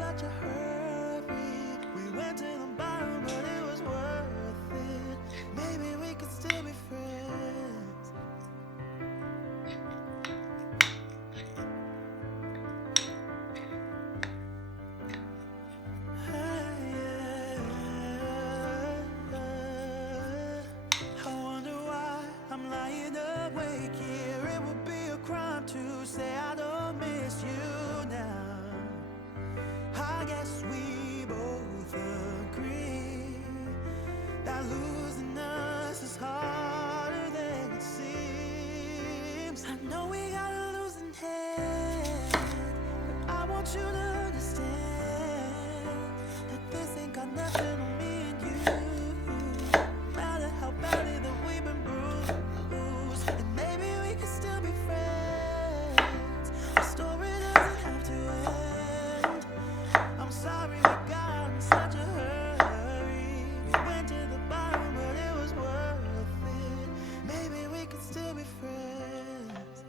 such a hurry. We went to the bottom, but it was worth it. Maybe we could still be friends. I wonder why I'm lying awake here. It would be a crime to say I don't miss you now. I guess we both agree that losing us is harder than it seems. I know we got a losing hand, but I want you to understand that this ain't got nothing on me and you. No matter how badly that we've been bruised, and maybe we can still be friends. Our story doesn't have to end. I'm sorry we got in such a hurry. We went to the bottom, but it was worth it. Maybe we could still be friends.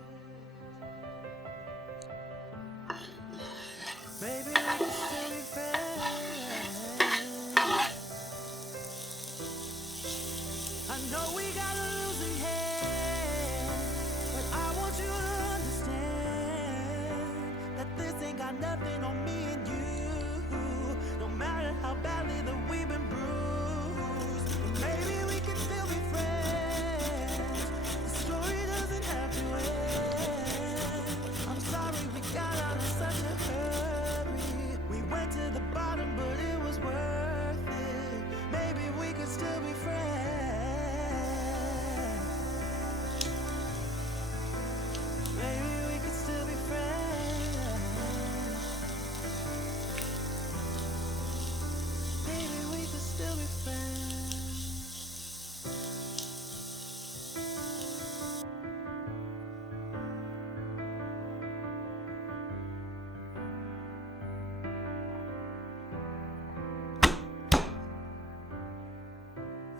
Maybe we could still be friends. I know we got a losing hand, but I want you to understand that this ain't got nothing on me and you. No matter how badly that we've been bruised, maybe we can still be friends. The story doesn't have to end. I'm sorry we got out in such a hurry. We went to the bottom, but it was worth it. Maybe we could still be friends. Maybe we could still be friends. Maybe we could still be friends.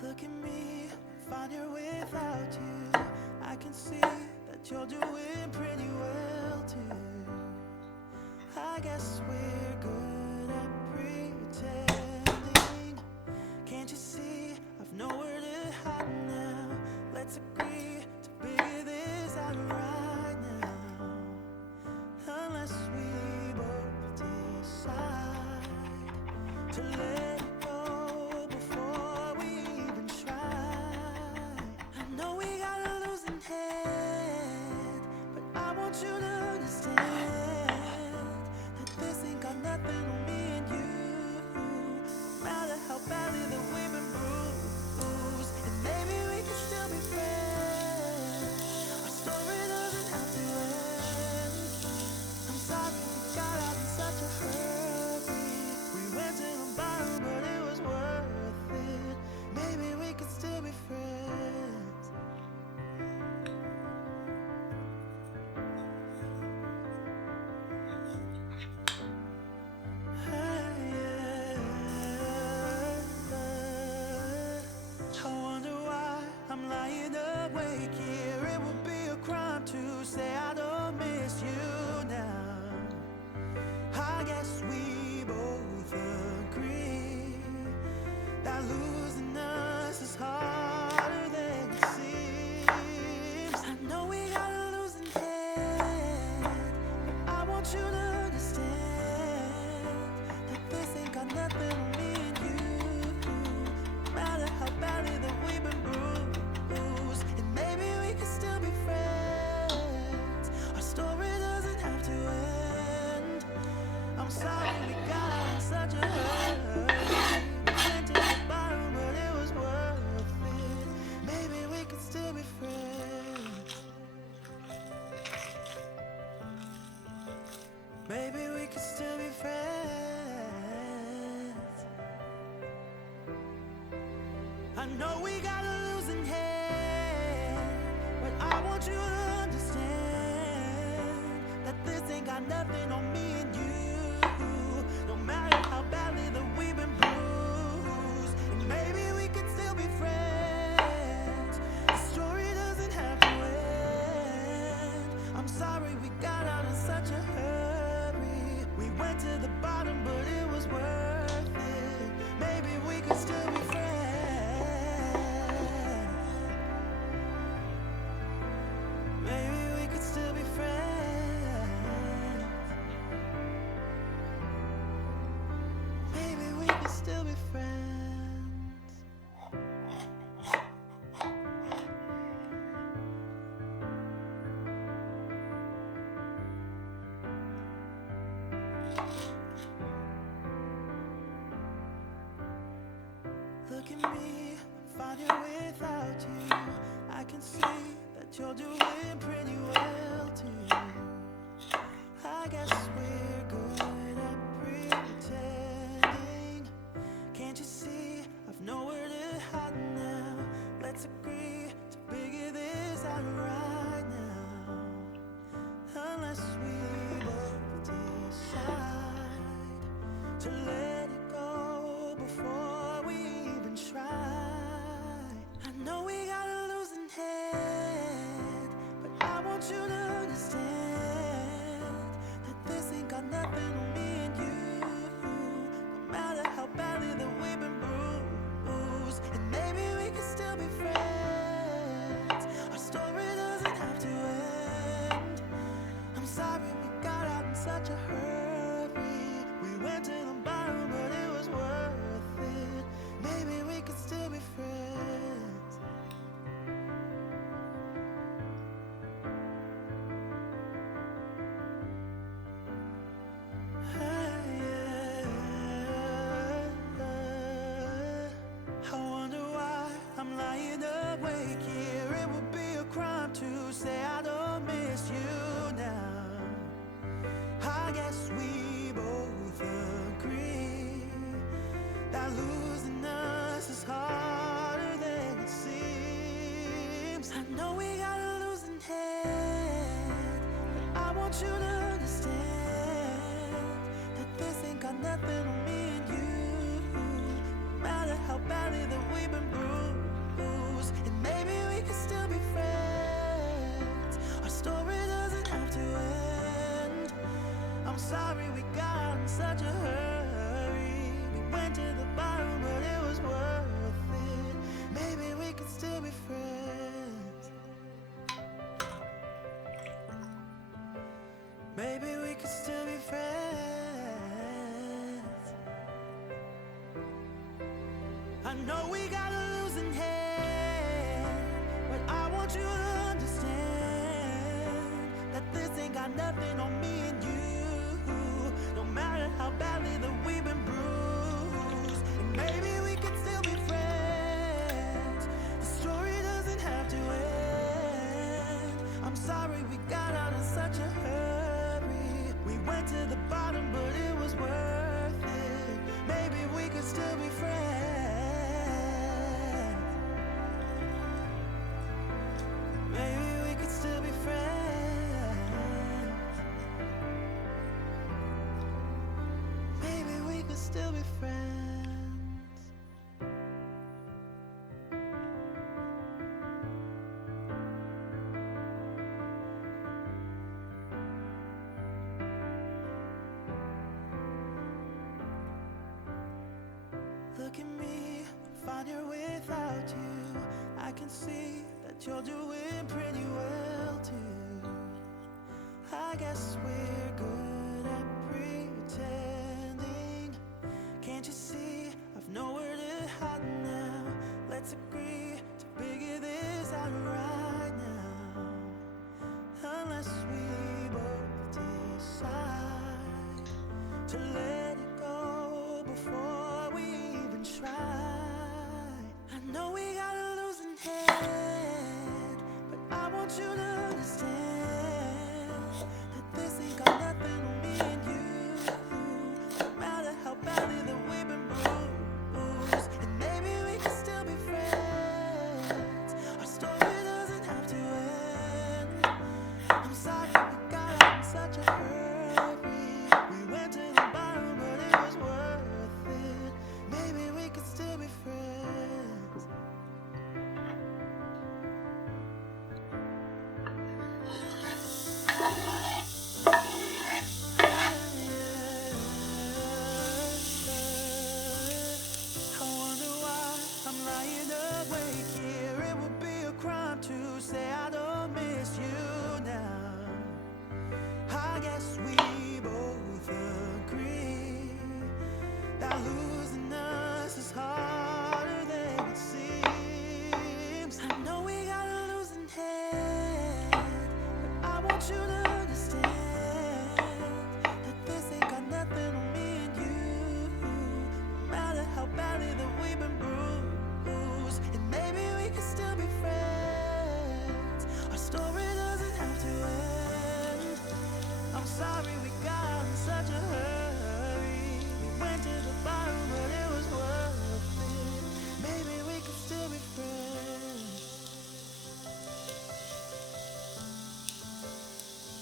Look at me, find here without you. I can see that you're doing pretty well too. I guess we're good at pretending. Can't you see I've nowhere to hide now? Let's agree to figure this out right now. Unless we both decide to let it go before we even try. I know we got a losing hand, but I want you to understand that this ain't got nothing on me and you. No matter how badly that we've been bruised, and maybe we can still be friends. Our story doesn't have to end. I'm sorry we got out in such a hurry. We went to the bottom, but it was worth it. Maybe we could still be friends. I wonder why I'm lying awake here. It would be a crime to say I don't miss you now. I guess we both agree that losing us is harder than it seems. I know we got a losing hand, but I want you to understand that this ain't got nothing on me and you. No matter how badly that we've been bruised, and maybe we can still be friends. Our story doesn't have to end. I'm sorry we got out in such a hurry. We went to the bottom, but it was worth it. Maybe we could still be friends. Maybe we could still be friends. I know we got a losing hand, but I want you to understand that this ain't got nothing on me and you. No matter how badly that we've been bruised, and maybe we could still be friends. The story doesn't have to end. I'm sorry we got out in such a hurry. We went to the bottom, but it was worth it. Maybe we could still be friends. Maybe we could still be friends. Maybe we could still be friends. Look at me, find it without you. I can see that you're doing pretty well too. I guess we're good at pretending. Can't you see I've nowhere to hide now? Let's agree to figure this out right now. Unless we both decide to let it go before we even try. I know we got a losing hand, but I want you to understand that this ain't got nothing on me and you. No matter how badly that we've been bruised, and maybe we can still be friends. Our story doesn't have to end. I'm sorry we got out in such a hurry. We went to the bottom, but it was worth it. Maybe we could still be friends. I wonder why I'm lying awake here. It would be a crime to say I don't miss you now. I guess we both agree that losing us is harder than it seems. I know we got a losing hand, but I want you to understand that this ain't got nothing on me and you. No matter how badly that we've been bruised, and maybe we could still be friends. Our story doesn't have to end. I'm sorry we got out in such a hurry. We went to the bottom, but it was worth it. Maybe we could still be friends. Maybe we could still be friends. I know we got a losing hand, but I want you to understand that this ain't got nothing on me and you. No matter how badly that we've been bruised, and maybe we could still be friends. The story doesn't have to end. I'm sorry we got out in such a hurry. We went to the bottom, but it was worth it. Maybe we could still be friends. Maybe we could still be friends. Maybe we could still be friends. Look at me, find her without you. I can see that you're doing pretty well too. I guess we're good at pretending. Can't you see I've nowhere to hide now? Let's agree to figure this out right now. Unless we both decide to let it go before we even try. I know we got a losing hand, but I want you to understand that this ain't got nothing on me and you. No matter how badly that we've been bruised, and maybe we can still be friends. Our story doesn't have to end. I'm sorry we got out in such a hurry. We went to the bottom,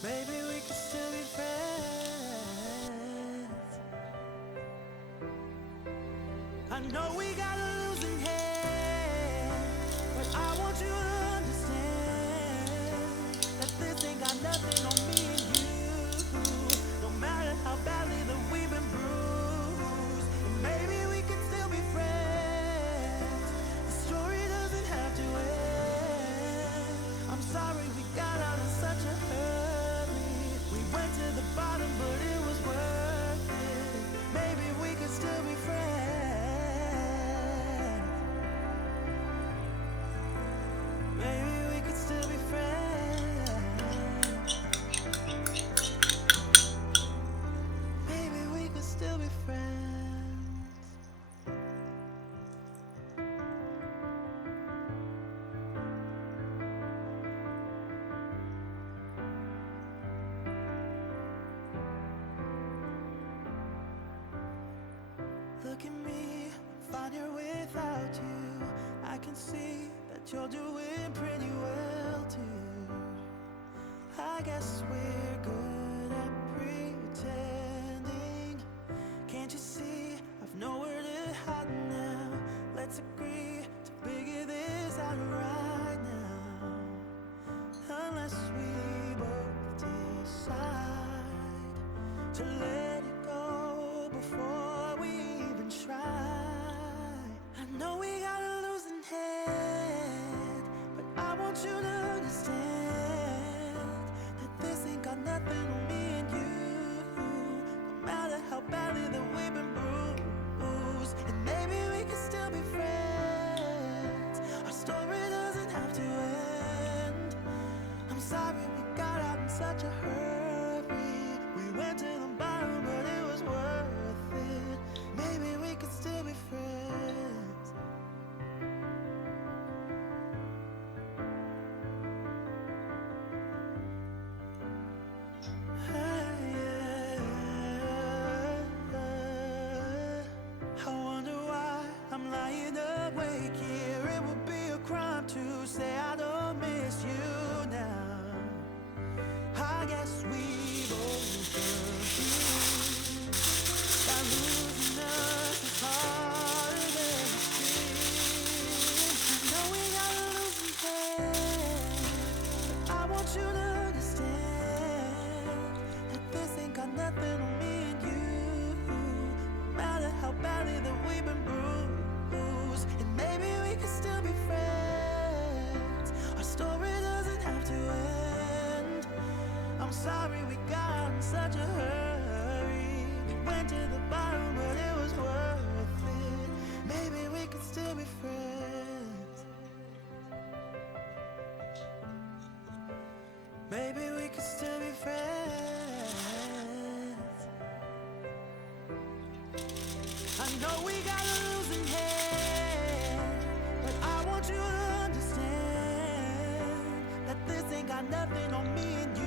Maybe we could still be friends. I know we got a losing hand, but I want you to understand that this ain't got nothing on me and you. No matter how badly that we've been bruised, and maybe we can still be friends. The story doesn't have to end. I'm sorry we got out in such a hurry. We went to the bottom, but it was worth it. Maybe we could still be friends. Maybe we could still be friends. Maybe we could still be friends. Look at me, fine here without you. I can see that you're doing pretty well too. I guess we're good at pretending. Can't you see I've nowhere to hide now? Let's agree to figure this out right now. Unless we both decide to let it go before we even try. I know we got a losing hand, but I want you to understand that this ain't got nothing on me and you. No matter how badly that we've been bruised, and maybe we can still be friends. Our story doesn't have to end. I'm sorry we got out in such a hurry. We went to the bottom, but it was worth it. Maybe we could still be friends. I wonder why I'm lying awake here. It would be a crime to say I don't miss you now. I guess we both agree that losing us is harder than it seems. I know we got a losing hand, but I want you to understand that this ain't got nothing on me and you. No matter how badly that we've been bruised, and maybe we can still be friends. Our story doesn't have to end. I'm sorry we got out in such a hurry. We went to the bottom, but it was worth it. Maybe we could still be friends. Maybe we could still be friends. I know we got a losing hand, but I want you to understand that this ain't got nothing on me and you.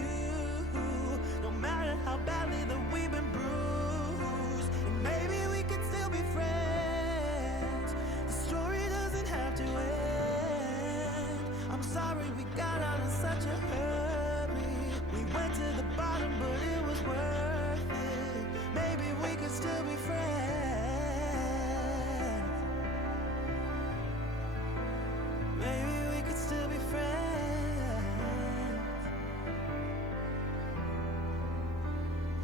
No matter how badly that we've been bruised, and maybe we could still be friends. The story doesn't have to end. I'm sorry we got out in such a hurry. We went to the bottom, but it was worth it. Maybe we could still be friends. Maybe we could still be friends.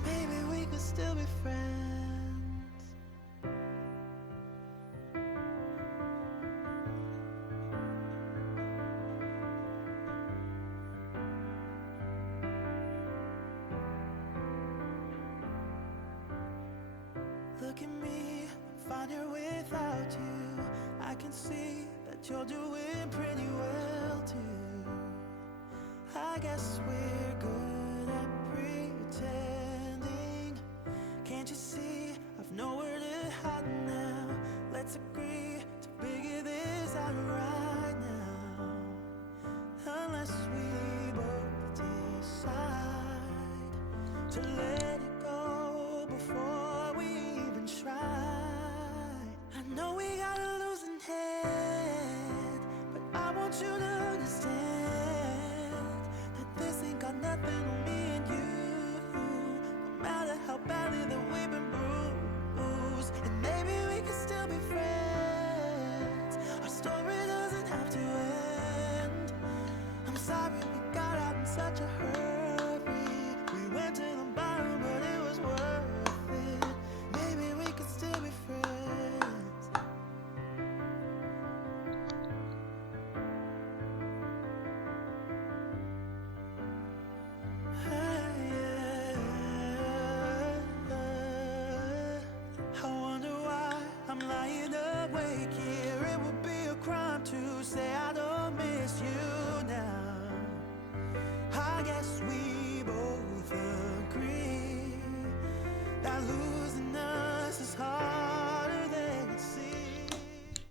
Maybe we could still be friends. Look at me, fine here without you. I can see that you're doing pretty well too. I guess we're good at pretending. Can't you see I've nowhere to hide now? Let's agree to figure this out right now. Unless we both decide to let it go before we even try. I know we got a losing hand, but I want you to understand that this ain't got nothing on me and lose